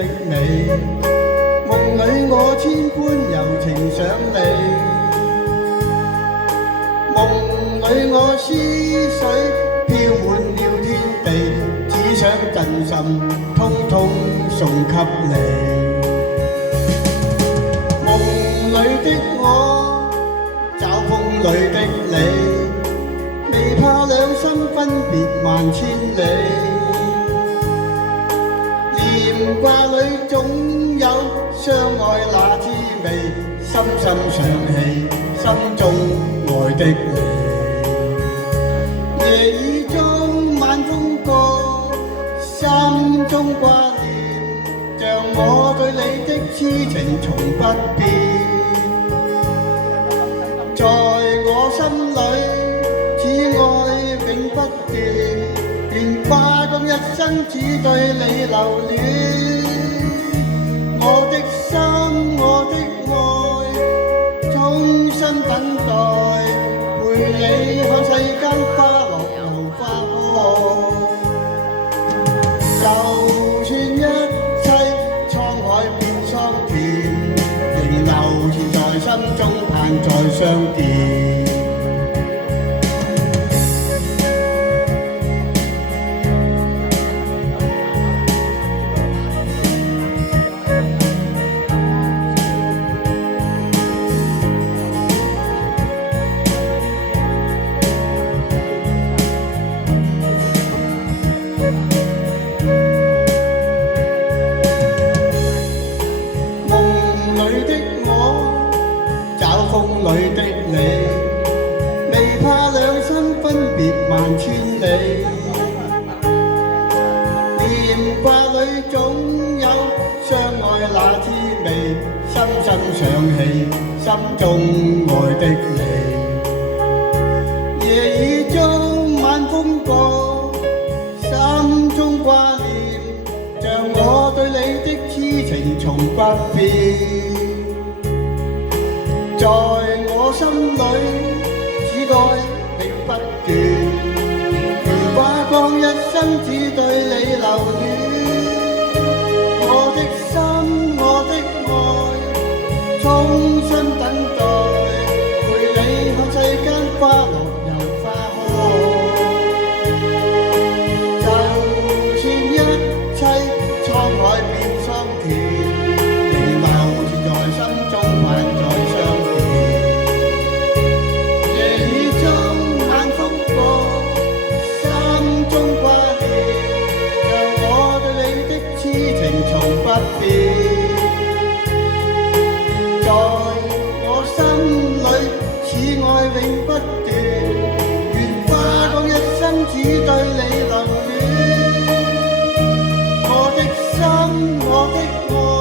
的你，夢裏我千般柔情想你，夢裏我思緒飄滿了天地，只想盡心通通送給你。夢裏的我，找風裏的你，未怕兩心分別萬千里。念掛裏總有相愛那滋味，深深想起心中愛的你。夜雨中晚風過，心中掛念，像我對你的痴情從不變。在我心裏，此愛永不斷，願花光一生只對你留戀。我的心，我的愛，衷心等待，陪你看世間花落又花開。就算一切滄海變桑田，仍留存在心中，盼再相見。風裏的你，未怕兩心分別萬千里。念掛裏總有相愛那滋味，深深想起心中愛的你。夜雨中晚風過，心中掛念，像我對你的痴情從不變。在我心裏，此愛永不斷，願花光一生只對你留戀。我的心，我的愛，衷心等待，陪你看世間花落又花開。就算一切滄海變桑田，仍留存在心中，盼再相見。從不變，在我心裏，此愛永不斷，願花光一生只對你留戀。我的心，我的愛。